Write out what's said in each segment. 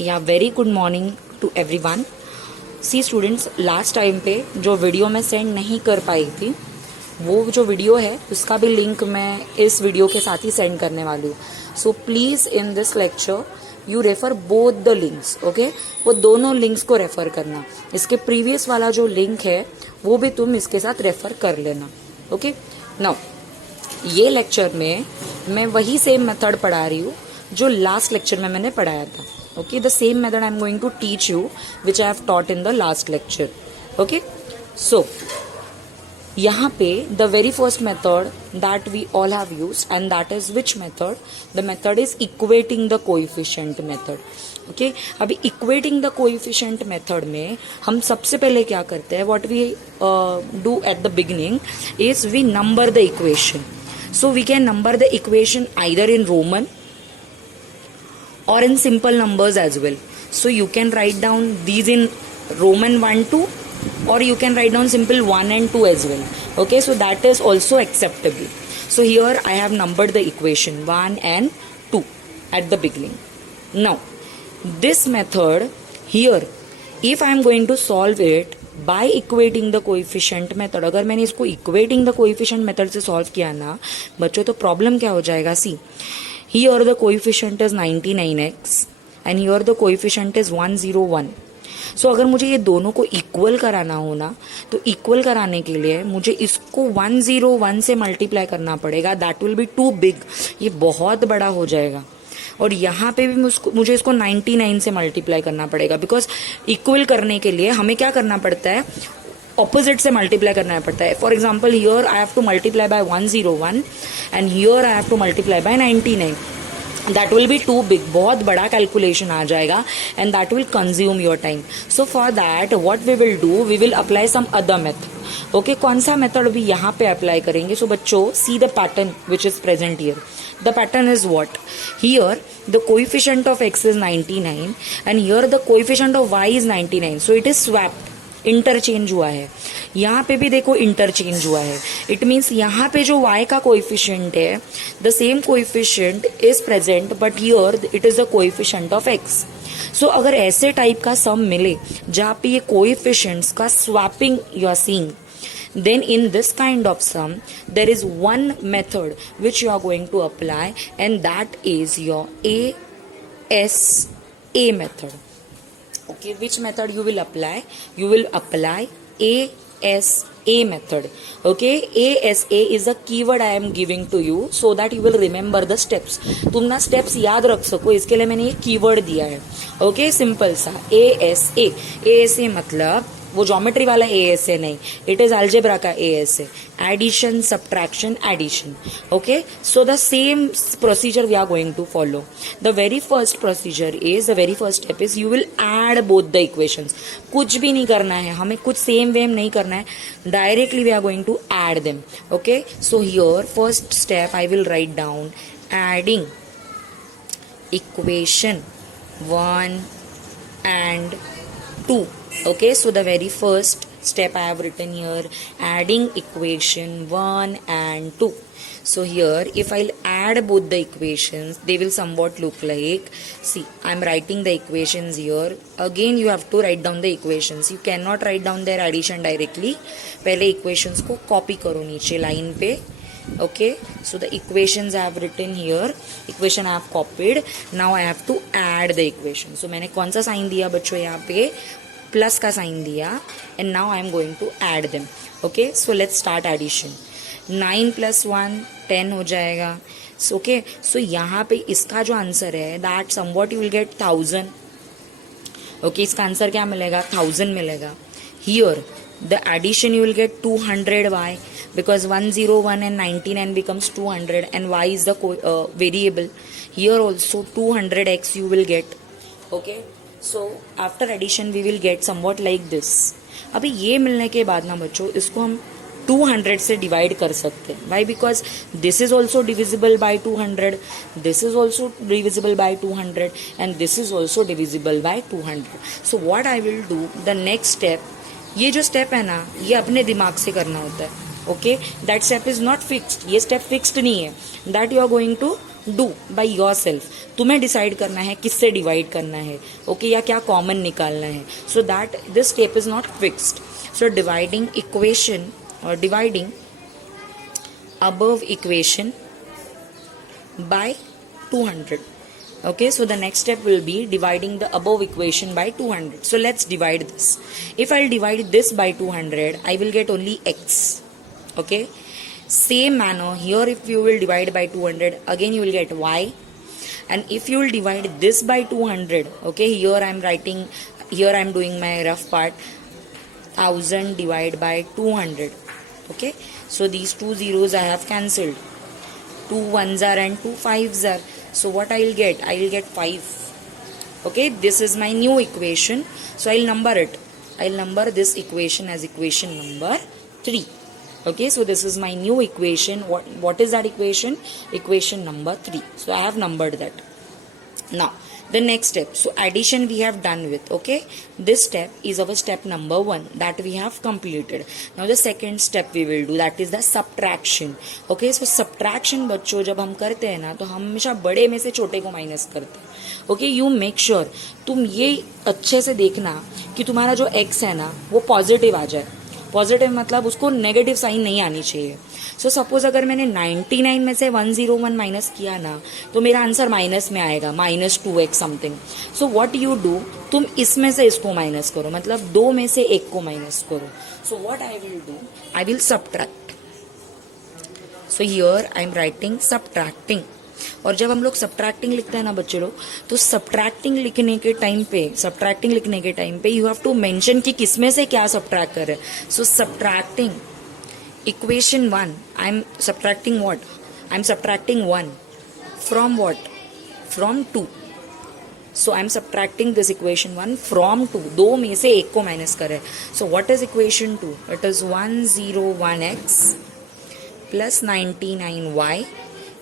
या very good morning to everyone. See students, last time पे जो वीडियो मैं सेंड नहीं कर पाई थी वो जो वीडियो है उसका भी लिंक मैं इस वीडियो के साथ ही सेंड करने वाली हूँ। So please in this lecture you refer both the links, okay. वो दोनों लिंक्स को रेफर करना। इसके प्रीवियस वाला जो लिंक है वो भी तुम इसके साथ रेफर कर लेना, ओके। नाउ ये लेक्चर में मैं वही सेम मेथड पढ़ा रही हूँ जो लास्ट लेक्चर में मैंने पढ़ाया था, okay. The same method I am going to teach you which I have taught in the last lecture, okay. So यहाँ पे the very first method that we all have used and that is which method? The method is equating the coefficient method, okay. अभी equating the coefficient method में हम सबसे पहले क्या करते हैं? What we do at the beginning is we number the equation. So we can number the equation either in Roman or in simple numbers as well. So you can write down these in Roman 1, 2 or you can write down simple 1 and 2 as well. Okay, so that is also acceptable. So here I have numbered the equation 1 and 2 at the beginning. Now this method here, if I am going to solve it by equating the coefficient method, अगर मैंने इसको equating the coefficient method से solve किया ना बच्चों, तो problem क्या हो जाएगा? See, here the coefficient is 99x and here the coefficient is 101. So अगर मुझे ये दोनों को इक्वल कराना हो ना, तो इक्वल कराने के लिए मुझे इसको 101 से मल्टीप्लाई करना पड़ेगा. That will be too big, ये बहुत बड़ा हो जाएगा. और यहाँ पे भी मुझे इसको 99 से मल्टीप्लाई करना पड़ेगा, बिकॉज इक्वल करने के लिए हमें क्या करना पड़ता है? ऑपोजिट से मल्टीप्लाई करना पड़ता है. For example here I have to multiply by 101 and here I have to multiply by 99. That will be too big, बहुत बड़ा कैलकुलेशन आ जाएगा and that will consume your time. So for that what we will do, we will apply some other method. Okay, कौन सा method भी यहाँ पे apply करेंगे? सो बच्चों, see the pattern which is present here. The pattern is what? Here the coefficient of x is 99 and here the coefficient of y is 99. So it is swapped, interchange हुआ है. यहाँ पे भी देखो इंटरचेंज हुआ है. इट मीन्स यहाँ पे जो y का कोएफिशिएंट है, the same coefficient is present but here it is the coefficient of x. सो अगर ऐसे टाइप का सम मिले जहाँ पे ये कोएफिशिएंट्स का swapping you are seeing, then in this kind of sum there is one method which you are going to apply and that is your ASA method. Okay, which method you will apply? You will apply ASA method. Okay, ASA is a keyword I am giving to you so that you will remember the steps. तुम ना steps याद रख सको, इसके लिए मैंने ये keyword दिया है. Okay, सिंपल सा ASA. ASA मतलब वो ज्योमेट्री वाला ASA नहीं, इट इज अलजेब्रा का ASA, addition subtraction addition. Okay, so the same procedure we are going to follow. The very first procedure is, the very first step is you will add both the equations. कुछ भी नहीं करना है हमें, कुछ same वेम नहीं करना है, directly we are going to add them. Okay, so here first step I will write down adding equation 1 and 2. Okay, so the very first step I have written here, adding equation 1 and 2. So here if I'll add both the equations, they will somewhat look like, see, I'm writing the equations here. Again you have to write down the equations. You cannot write down their addition directly. पहले equations को copy करो नीचे line पे. Okay, so the equations I have written here, equation I have copied. Now I have to add the equation. So मैंने कौन सा sign दिया बच्चों? यहाँ पे प्लस का साइन दिया and now I am going to add them. Okay, so let's start addition. 9 + 1 10 हो जाएगा. ओके, सो यहाँ पे इसका जो आंसर है that somewhat you will get 1000. Okay, इसका आंसर क्या मिलेगा? 1000 मिलेगा. Here the addition you will get 200. Why? Because 101 and 99 becomes 200 and y is the variable. Here also 200x you will get. Okay, so after addition we will get somewhat like this. अभी ये मिलने के बाद ना बच्चों, इसको हम 200 से डिवाइड कर सकते हैं. Why? Because this is also divisible by 200, this is also divisible by 200 and this is also divisible by 200. So what I will do, the next step, ये जो स्टेप है ना ये अपने दिमाग से करना होता है. Okay, that step is not fixed, ये स्टेप फिक्स्ड नहीं है. That you are going to do by yourself. तुम्हें डिसाइड करना है किससे डिवाइड करना है, ओके, या क्या कॉमन निकालना है। So that this step is not fixed. So dividing equation और dividing above equation by 200. Okay, so the next step will be dividing the above equation by 200. So let's divide this. If I'll divide this by 200, I will get only x. Okay, same manner here, if you will divide by 200, again you will get y. And if you will divide this by 200, okay, here I am writing, here I am doing my rough part, 1000 divided by 200. Okay, so these two zeros I have cancelled, 2 ones are and 2 5s are, so what I will get? I will get 5. Okay, this is my new equation, so I will number it. I will number this equation as equation number 3. Okay, so this is my new equation. What is that equation? Equation number 3. So I have numbered that. Now the next step, so addition we have done with, okay, this step is our step number 1 that we have completed. Now the second step we will do, that is the subtraction. Okay, so subtraction बच्चों जब हम करते हैं ना, तो हम हमेशा बड़े में से छोटे को माइनस करते हैं। ओके, यू मेक श्योर, तुम ये अच्छे से देखना कि तुम्हारा जो x है ना वो पॉजिटिव आ जाए। पॉजिटिव मतलब उसको नेगेटिव साइन नहीं आनी चाहिए। सो सपोज अगर मैंने 99 में से 101 माइनस किया ना, तो मेरा आंसर माइनस में आएगा, -2x something. So what you do, तुम इसमें से इसको माइनस करो, मतलब 2 में से 1 को माइनस करो। सो what I will do, I will subtract. So here I am writing subtracting. और जब हम लोग सब्ट्रैक्टिंग लिखते हैं ना बच्चे लोग, तो सब्ट्रैक्टिंग लिखने के टाइम पे यू हैव टू मेंशन कि किसमें से क्या सब्ट्रैक्ट कर रहे हैं। सो subtracting equation 1, I am subtracting what? I am subtracting 1 from what? From 2. So I am subtracting this equation 1 from 2. 2 में से 1 को माइनस करें। So what is equation 2? It is 101x plus 99y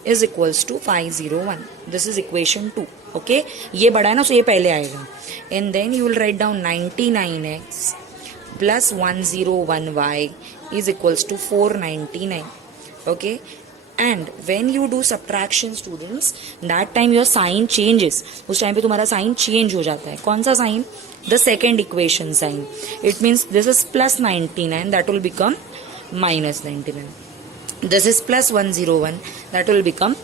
is equals to 501. This is equation 2. Okay, ये बड़ा है ना, so ये पहले आएगा। And then you will write down 99x plus 101y is equals to 499. Okay, and when you do subtraction students, that time your sign changes. उस time पे तुम्हारा साइन चेंज हो जाता है। कौन सा sign? The second equation sign. It means this is plus 99, that will become minus 99. This is plus 101, that will become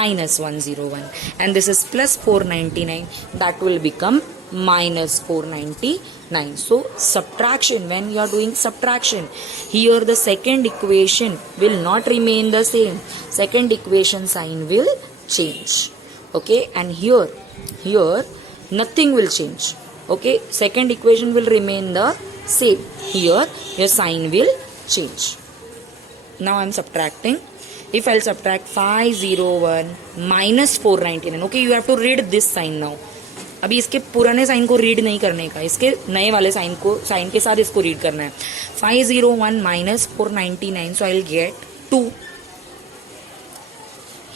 minus 101. And this is plus 499, that will become minus 499. So subtraction, when you are doing subtraction, here the second equation will not remain the same. Second equation sign will change. Okay, and here nothing will change. Okay, second equation will remain the same. Here your sign will change. Now I am subtracting. If I'll subtract 501 minus 499, okay, you have to read this sign now. अभी इसके पुराने sign को read नहीं करने का, इसके नए वाले साइन के साथ इसको रीड करना है। 501 minus 499, so I'll get 2.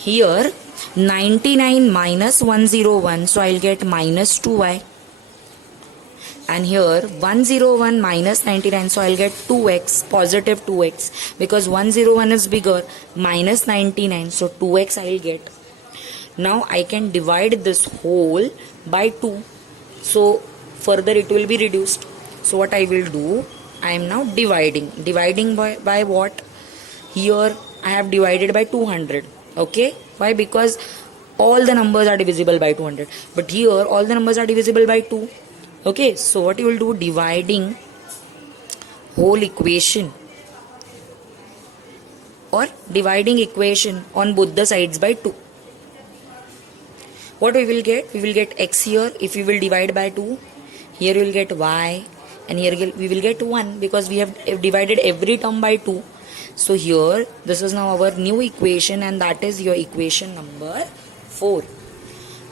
Here 99 minus 101, so I'll get minus 2y. And here 101 minus 99, so I'll get 2x, positive 2x, because 101 is bigger, minus 99, so 2x I'll get. Now I can divide this whole by 2, so further it will be reduced. So what I will do, I am now dividing by what? Here I have divided by 200. Okay, why? Because all the numbers are divisible by 200, but here all the numbers are divisible by 2. Okay, so what you will do, dividing whole equation or dividing equation on both the sides by 2. What we will get? We will get x here. If we will divide by 2, here we will get y, and here we will get 1, because we have divided every term by 2. So here this is now our new equation, and that is your equation number 4.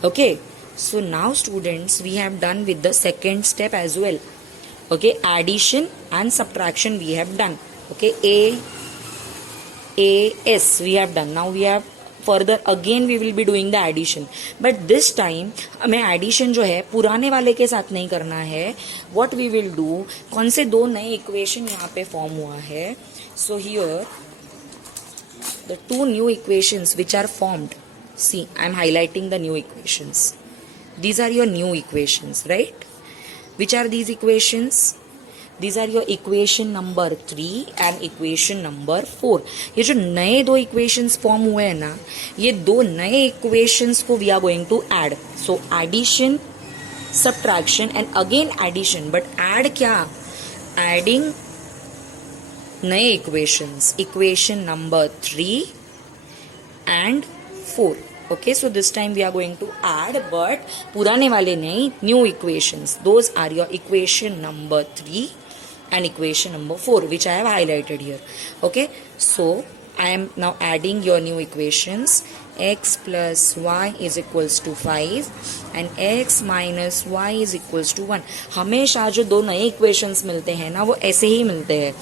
Okay, so now students, we have done with the second step as well. Okay, addition and subtraction we have done. Okay, S we have done. Now we have further again we will be doing the addition, but this time हमें addition जो है पुराने वाले के साथ नहीं करना है. What we will do, कौन से दो नए equation यहाँ पे form हुआ है. So here the two new equations which are formed. See, I'm highlighting the new equations. These are your new equations, right? Which are these equations? These are your equation number 3 and equation number 4. ये जो नए दो equations form हुए हैं ना, ये दो नए equations को we are going to add. So addition, subtraction and again addition. But add क्या? Adding नए equations. Equation number 3 and 4. Okay, so this time we are going to add, but पुराने वाले नहीं, new equations. Those are your equation number 3 and equation number 4, which I have highlighted here. Okay, so I am now adding your new equations. X plus y is equals to 5 and x minus y is equals to 1. हमेशा जो दो नए equations मिलते हैं ना, वो ऐसे ही मिलते हैं.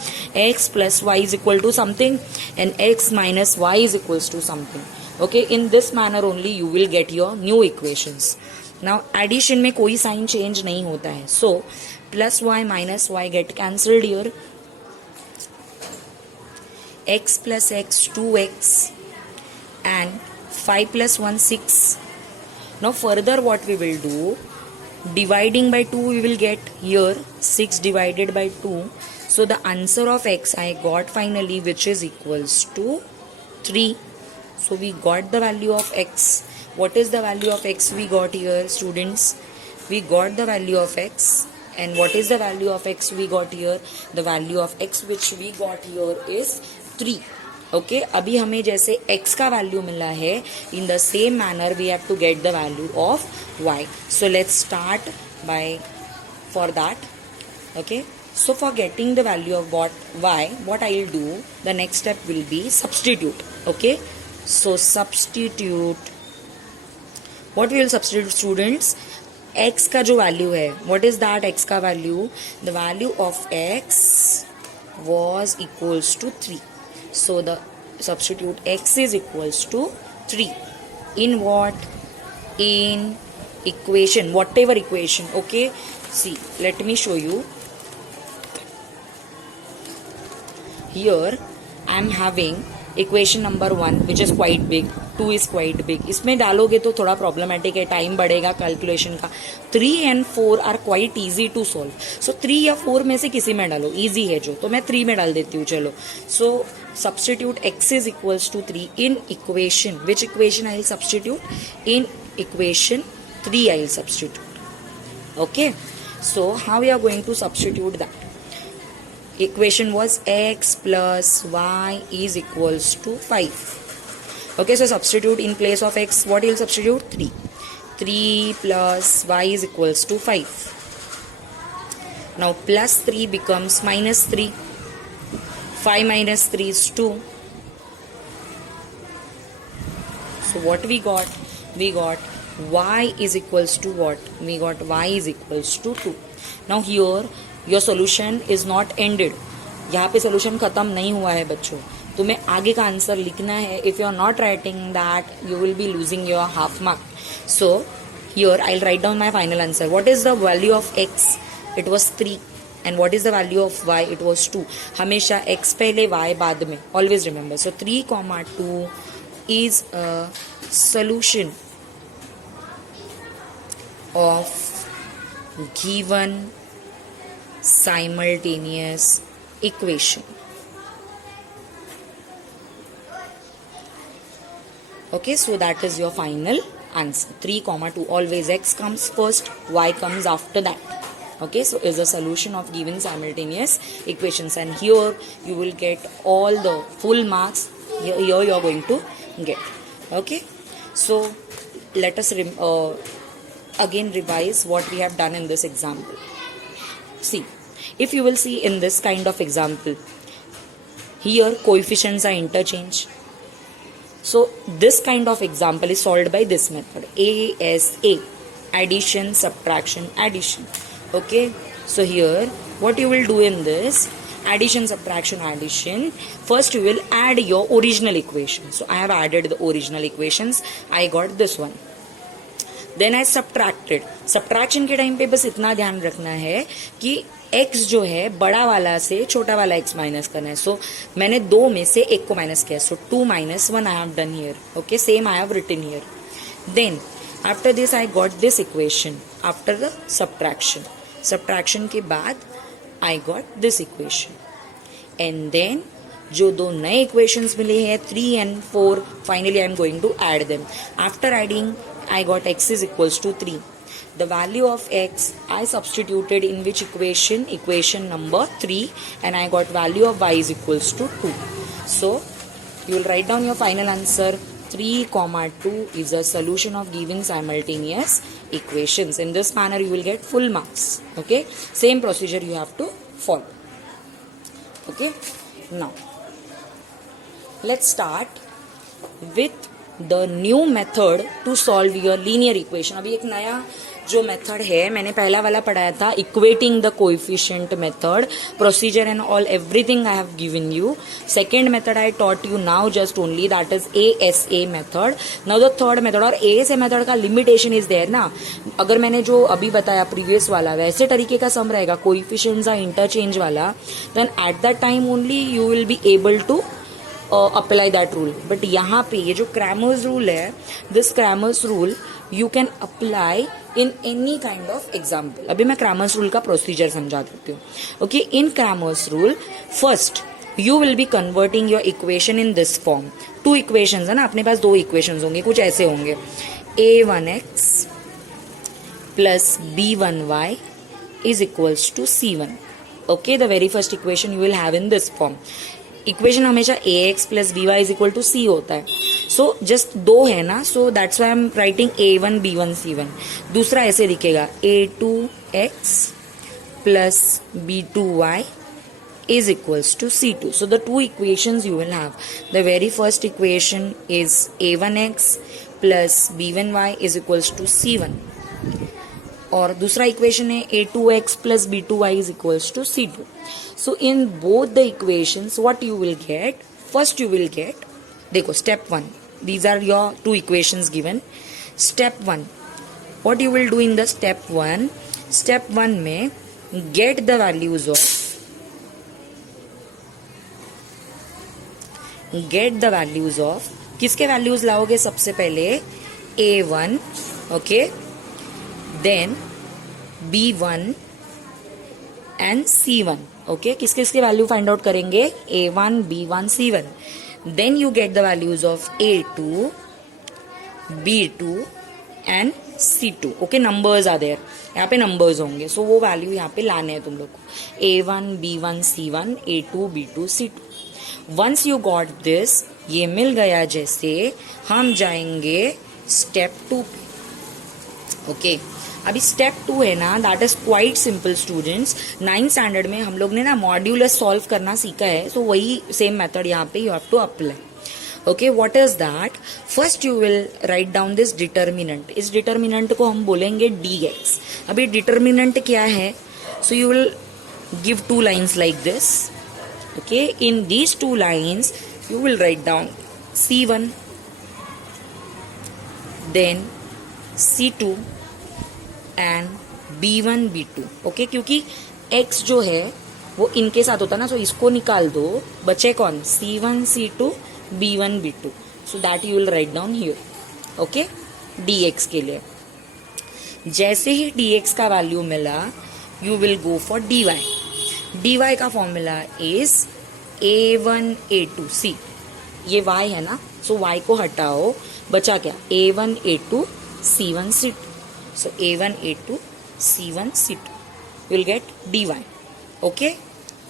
x plus y is equal to something and x minus y is equals to something. Okay, in this manner only you will get your new equations. Now addition में कोई sign change नहीं होता है. So plus y minus y get cancelled here. X plus x 2x and 5 plus 1 6. Now further what we will do, dividing by 2 we will get here 6 divided by 2. So the answer of x I got finally, which is equals to 3. So we got the value of x. What is the value of x we got here, students? We got the value of x. And what is the value of x we got here? The value of x which we got here is 3. Okay, अभी हमें जैसे x का value मिला है, in the same manner we have to get the value of y. So let's start by for that. Okay, so for getting the value of y, what I will do, the next step will be substitute. Okay, so substitute. What we will substitute, students? X का जो value है, what is that x का value? The value of x was equals to 3. So the substitute x is equals to 3. In what? In equation, whatever equation. Okay, see, let me show you. Here I am having equation number 1 which is quite big, 2 is quite big. इसमें डालोगे तो थोड़ा problematic है, time बढ़ेगा calculation का. 3 and 4 are quite easy to solve. So 3 या 4 में से किसी में डालो, easy है जो, तो मैं 3 में डाल देती हूँ. चलो, so substitute x is equals to 3 in equation. Which equation I will substitute? In equation 3 I will substitute. Okay, so how we are going to substitute that? Equation was x plus y is equals to 5. Okay, so substitute in place of x, what you will substitute? 3. 3 plus y is equals to 5. Now plus 3 becomes minus 3. 5 minus 3 is 2. So what we got? We got y is equals to what? We got y is equals to 2. Now here your solution is not ended. यहाँ पे solution खत्म नहीं हुआ है बच्चों, तुम्हें आगे का आंसर लिखना है. If you are not writing that, you will be losing your half mark. So here I'll write down my final answer. What is the value of x? It was 3. And what is the value of y? It was 2. हमेशा x पहले y बाद में. Always remember. So 3, 2 is a solution of given simultaneous equation. Okay, so that is your final answer. 3, 2. Always x comes first, y comes after that. Okay, so is a solution of given simultaneous equations, and here you will get all the full marks. Here you are going to get. Okay, so let us again revise what we have done in this example. See, if you will see in this kind of example, here coefficients are interchanged. So this kind of example is solved by this method, ASA, addition, subtraction, addition. Okay, so here what you will do in this addition, subtraction, addition, first you will add your original equation. So I have added the original equations, I got this one. Then I subtract. Subtracted. Subtraction के time पे बस इतना ध्यान रखना है कि x जो है बड़ा वाला से छोटा वाला x माइनस करना है। सो मैंने दो में से एक को माइनस किया, so 2 - 1 I have done here. Okay, same I have written here. Then after this I got this equation after the subtraction के बाद I got this equation and then जो दो नए इक्वेशंस मिले हैं 3 and 4, finally I am going to add them. After adding I got x is equals to 3. The value of x I substituted in which equation? Equation number 3, and I got value of y is equals to 2. So you will write down your final answer. 3, 2 is a solution of given simultaneous equations. In this manner you will get full marks. Okay, same procedure you have to follow. Okay, now let's start with the new method to solve your linear equation. अभी एक नया जो method है, मैंने पहला वाला पढ़ाया था equating the coefficient method, procedure and all everything I have given you. Second method I taught you now just only, that is ASA method. Now the third method, और ASA मेथड का limitation is there ना. अगर मैंने जो अभी बताया previous वाला वैसे तरीके का सम रहेगा, कोएफिशिएंट्स आर इंटरचेंज वाला, then at that time only you will be able to apply that rule. But यहाँ पे ये जो क्रैमर्स रूल है, this Cramer's rule you can apply in any kind of example. अभी मैं Cramer's rule का procedure समझा देती हूँ. Okay, in Cramer's rule first you will be converting your equation in this form. 2 equations है ना, अपने पास 2 इक्वेशंस होंगे, कुछ ऐसे होंगे. A1x plus B1y is equals to C1. Okay, the very first equation you will have in this form. Equation हमेशा ax plus by is equal to c होता है. सो जस्ट 2 है ना, so that's why I am writing a1 b1 c1. दूसरा ऐसे दिखेगा a2x plus b2y is equals to c2. So the 2 equations you will have. The very first equation is a1x plus b1y is equals to c1. और दूसरा equation है a2x plus b2y is equals to c2. So in both the equations what you will get? First you will get, देखो step 1, these are your 2 equations given. Step 1, what you will do in the step 1? Step 1 में get the values of किसके values लाओगे? सबसे पहले a1, okay, then b1 and c1. Okay, किसके किसके value find out करेंगे? a1, b1, c1. Then you get the values of a2, b2 and c2. Okay, numbers are there, यहाँ पे numbers होंगे, सो वो वैल्यू यहाँ पे लाने हैं तुम लोग को. a1, b1, c1, a2, b2, c2. Once you got this, ये मिल गया जैसे, हम जाएंगे स्टेप 2 पे. ओके, अभी स्टेप 2 है ना, that is quite simple students. 9th standard में हम लोग ने ना मॉड्यूलस सॉल्व करना सीखा है, सो वही सेम मेथड यहाँ पे you have to apply. Okay, what is that? First you will write down this determinant. इस डिटर्मिनेंट को हम बोलेंगे dx. अभी डिटर्मिनेंट क्या है? So you will give 2 lines like this. Okay, in these 2 lines you will write down C1, then C2 and B1, B2. Okay, क्योंकि X जो है वो इनके साथ होता है ना, सो इसको निकाल दो, बचे कौन? C1, C2, B1, B2. So that you will write down here. Okay, dx के लिए जैसे ही dx का वैल्यू मिला, you will go for dy. dy का formula is a1 a2 c. ये y है ना, सो y को हटाओ, बचा क्या? a1 a2 c1 c2. So a1 a2 c1 c2 will get dy. Okay,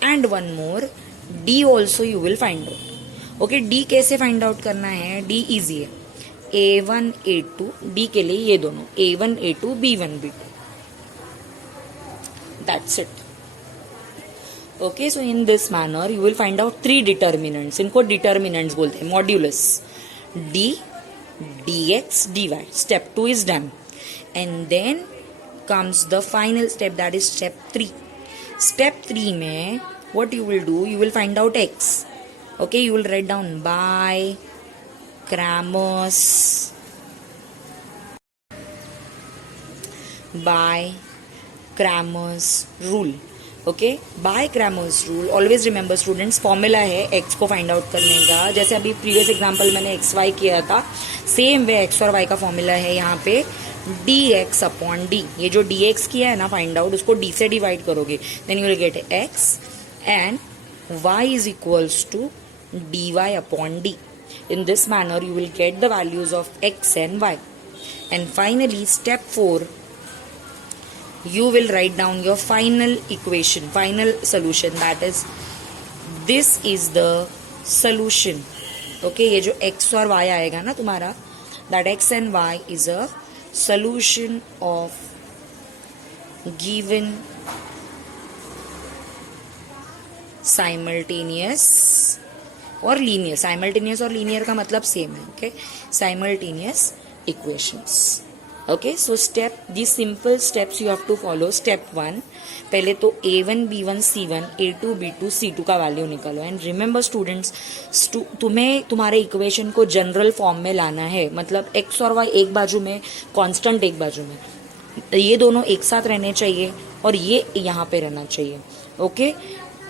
and one more, d also you will find out. Okay, d कैसे find out करना है? d इजी है. a1 a2, d के लिए ये दोनों a1 a2 b1 b2. That's it. Okay, so in this manner you will find out 3 determinants. इनको determinants बोलते हैं, modulus. d, dx, dy. Step 2 is done. And then comes the final step, that is step 3. Step 3 में what you will do, you will find out x. Okay, you will write down by Cramer's by Cramer's rule. Okay, by Cramer's rule. Always remember students, formula है x को find out करने का. जैसे अभी previous example मैंने x y किया था, same way x और वाई का फॉर्मूला है यहाँ पे डी एक्स अपॉन डी. ये जो डी एक्स किया है ना फाइंड आउट, उसको डी से डिवाइड करोगे, then you will get x and y is equals to D y upon D. In this manner, you will get the values of x and y. And finally, step 4, you will write down your final equation, final solution. That is, this is the solution. Okay, ये जो x और y आएगा ना तुम्हारा, that x and y is a solution of given simultaneous और linear. Simultaneous और linear का मतलब सेम है. Okay, simultaneous equations. Okay, so step, the simple steps you have to follow. Step 1, पहले तो a1 b1 c1 a2 b2 c2 का value निकालो. And remember students, तुम्हें तुम्हारे इक्वेशन को जनरल फॉर्म में लाना है. मतलब x और y एक बाजू में, कांस्टेंट एक बाजू में, ये दोनों एक साथ रहने चाहिए और ये यहाँ पे रहना चाहिए. Okay,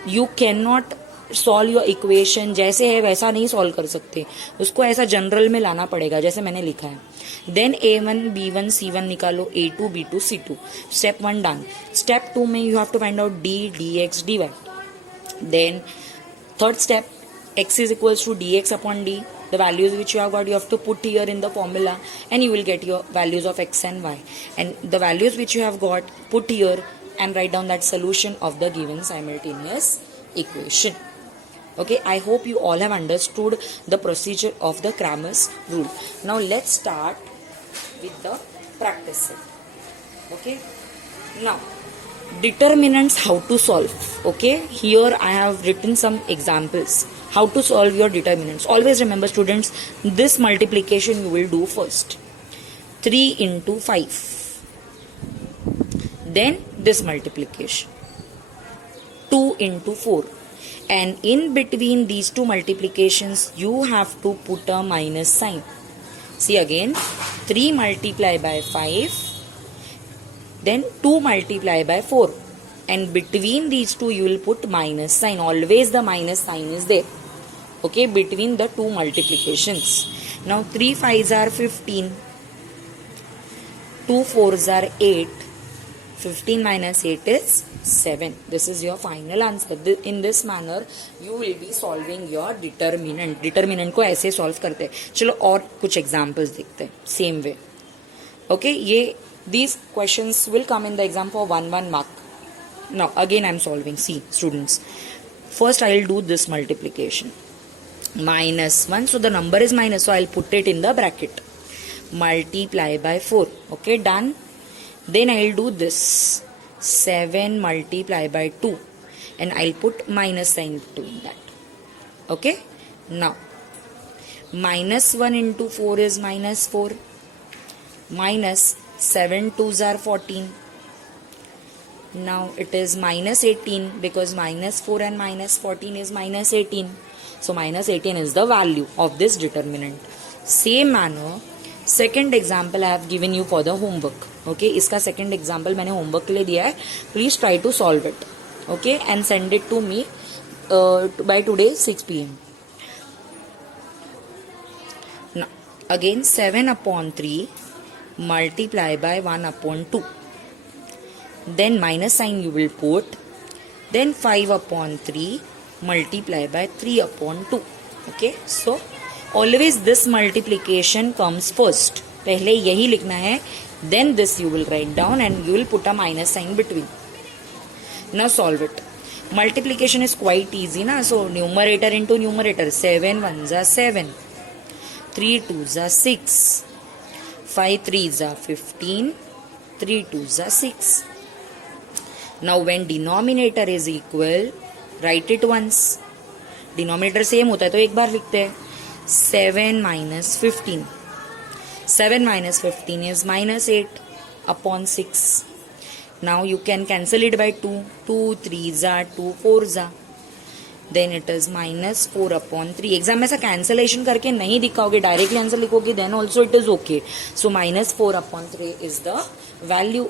you can not solve your equation जैसे है वैसा नहीं सॉल्व कर सकते, उसको ऐसा जनरल में लाना पड़ेगा जैसे मैंने लिखा है. देन a1 b1 c1 निकालो, a2 b2 c2. Step 1 done. Step 2 में you have to find out d dx dy. Then third step, x is equals to dx upon d. The values which you have got, you have to put here in the formula and you will get your values of x and y. And the values which you have got, put here and write down that solution of the given simultaneous equation. Okay, I hope you all have understood the procedure of the Cramer's rule. Now let's start with the practice set. Okay, now determinants, how to solve. Okay, here I have written some examples how to solve your determinants. Always remember students, this multiplication you will do first. 3 into 5. Then this multiplication. 2 into 4. And in between these two multiplications, you have to put a minus sign. See again, 3 multiply by 5, then 2 multiply by 4. And between these two, you will put minus sign. Always the minus sign is there. Okay, between the two multiplications. Now 3 5s are 15. 2 4s are 8. 15 minus 8 is 7. This is your final answer. In this manner you will be solving your determinant. Determinant को ऐसे solve करते हैं. चलो और कुछ examples देखते हैं same way. Okay, ये these questions will come in the exam for 1 mark. Now again I am solving. See students, first I will do this multiplication. Minus 1, so the number is minus, so I will put it in the bracket. Multiply by 4. Okay, done. Then I will do this 7 multiply by 2 and I'll put minus sign between that. Okay, now minus 1 into 4 is minus 4, minus 7 2s are 14. Now it is minus 18 because minus 4 and minus 14 is minus 18. So minus 18 is the value of this determinant. Same manner, second example I have given you for the homework. Okay, इसका second example मैंने homework के लिए दिया है. Please try to solve it. Okay, and send it to me by today 6 p.m. Now again 7 upon 3 multiply by 1 upon 2. Then minus sign you will put. Then 5 upon 3 multiply by 3 upon 2. Okay, so always this multiplication comes first. पहले यही लिखना है. Then this you will write down and you will put a minus sign between. Now solve it. Multiplication is quite easy na. So numerator into numerator. 7 1s are 7. 3 2s are 6. 5 3s are 15. 3 2s are 6. Now when denominator is equal, write it once. Denominator same होता है तो एक बार लिखते हैं. 7 minus 15. 7 minus 15 is minus 8 upon 6. Now you can cancel it by 2. 2 3s are 2 4s are. Then it is minus 4 upon 3. Exam में ऐसा cancellation करके नहीं दिखाओगे, डायरेक्टली आंसर लिखोगे, then also it is okay. So minus 4 upon 3 is the value